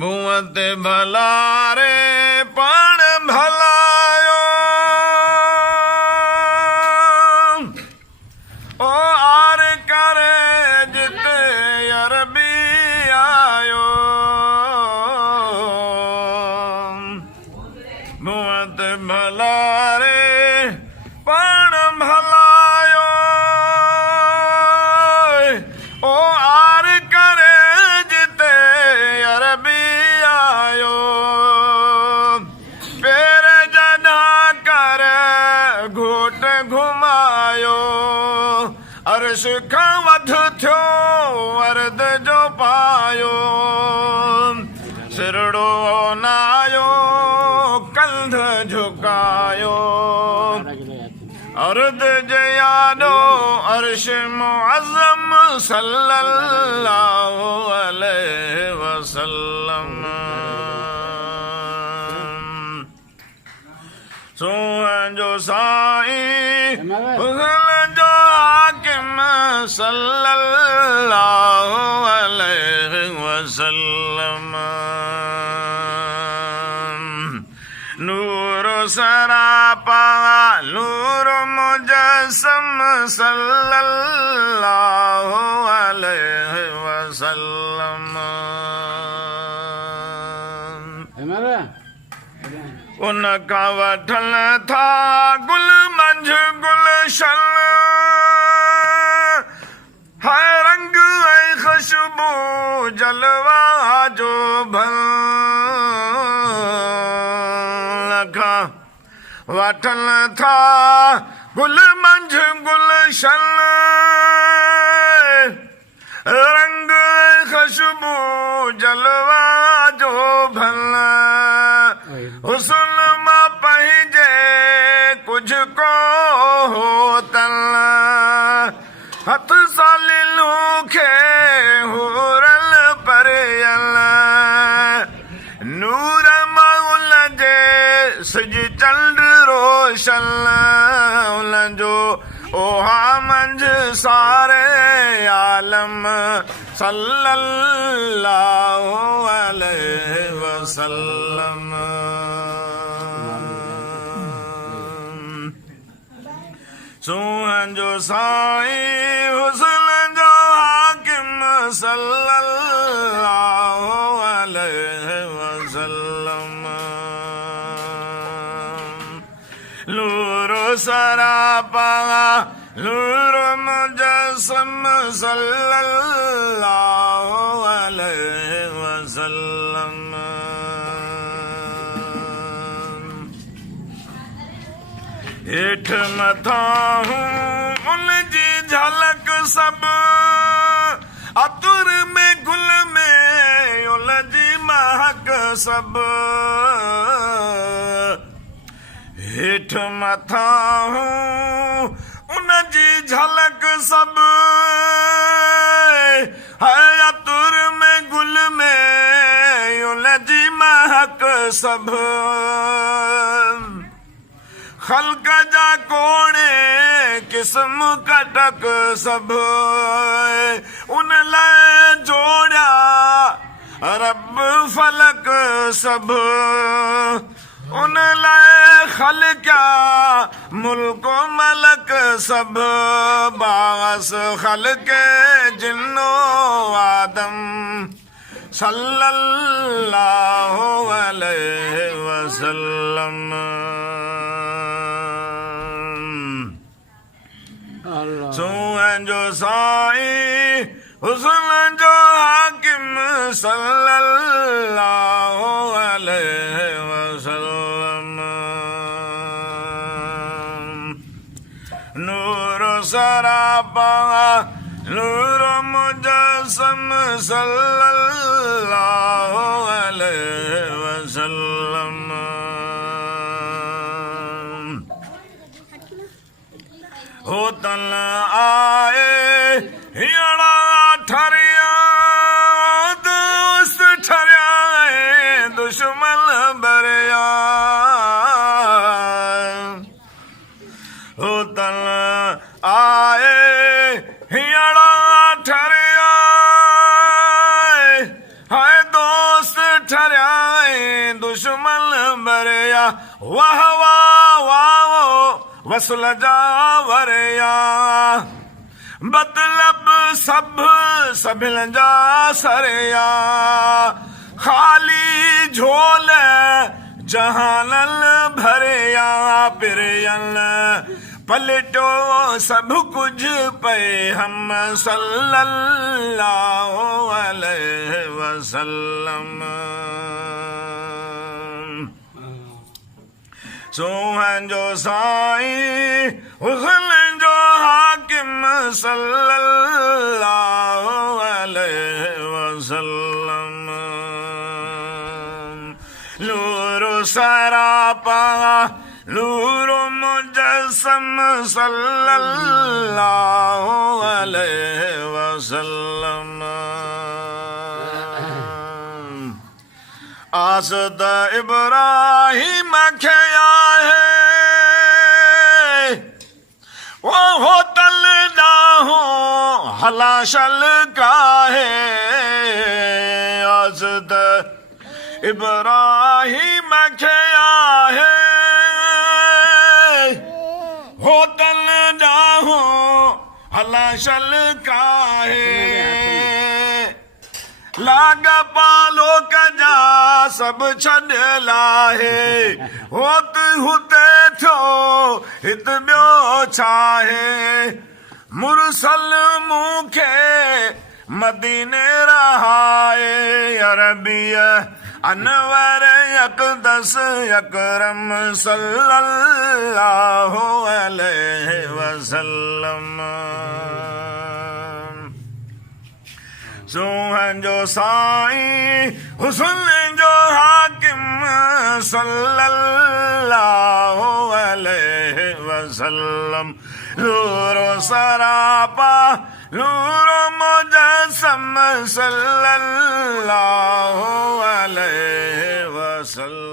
भुवत भला रे पण भलायो ओ आर करे जिते अरबी आयो भुवत भला रे पण भलायो ओ आर करे जिते अरबी आयो पेर जदा कर घोट घुमायो अर्श खां वध थियो अर्द जो पायो सिरड़ो नायो कंध झुकायो अर्द जयादो अर्श मुअज़्ज़म सल्लल्लाहु अलैहि वसल्लम सोहन जो साईं हुस्न जो हाकिम सल्लल्लाहु अलैहि वसल्लम नूर सरापा नूर मुजस्सम सल्लल्लाहु अलैहि वसल्लम उनका वठल था गुल मंझ गुलशन है रंग है खुशबू जलवा जो भल वठल था गुल मंझ गुलशन रंग खुशबू जलवा जो भल हुस्न मां पंहिंजे कुझ को हो तल हथ सालिलू खे हुरल परयल नूर माउल जे सिज चंड रोशन उनजो ओहा मंझ सारे आलम सल्लल्लाहु अलैहि वसल्लम सोहन जो साईं हुस्न जो हाकिम सल्लल्लाहु अलैहि वसल्लम नूरो सरापा नूरो मुजस्सम सल्लल्लाहु अलैहि वसल्लम हेठ मथा हूँ उनजी झलक सब अतुर में गुल में उलजी महक सब हेठ मथा हूँ उनजी झलक सब है अतुर में गुल में उलजी महक सब खल्क जा कोणे किस्म कटक सब उन लाइ जोड़ा रब फलक सब उन लाइ खलका मुल्क मलक सब बास खलके जिन्नो आदम सल्लल्लाहु अलैहि वसल्लम सोहन जो साईं हुस्न जो हाकिम सल्लल्लाहु अलैहि वसल्लम नूर सरापा नूर मुजस्सम सल्लल्लाहु अलैहि वसल्लम हो तल आए हियड़ा ठरिया दोस्त ठरिया दुश्मन बरिया हो तल आए हियड़ा ठरिया है दोस्त ठरिया दुश्मन भरिया वाह वाह वाह वसल जा वरिया मतलब सभिन जा सरिया खाली झोल जहानल भरिया पिरियल पलटो सब कुछ पे हम सल्लल्लाहु अलैहि वसल्लम सोहन जो साईं हुस्न जो हाकिम सल्लल्लाहु अलैहि वसल्लम नूरो सरापा नूरो मुजस्सम सल्लल्लाहु अलैहि वसल्लम आसद इब्राहिम खया है वो होतल दाहो हलाशल का है आसद इब्राहिम खया है होतल दाहो हलाशल का है लाग पालो कजा सब छॾला है होत हुते थो हित ॿियो छा है मुरसल मूंखे मदीने रहाए अरबीय अनवर यकदस यकरम सल्लल्लाहु अलैहि वसल्लम सोहन जो साईं हुस्न जो हाकिम सल्लल्लाहु अलैहि वसल्लम नूरो सरापा नूरो मुजस्सम सल्लल्लाहु अलैहि वसल्लम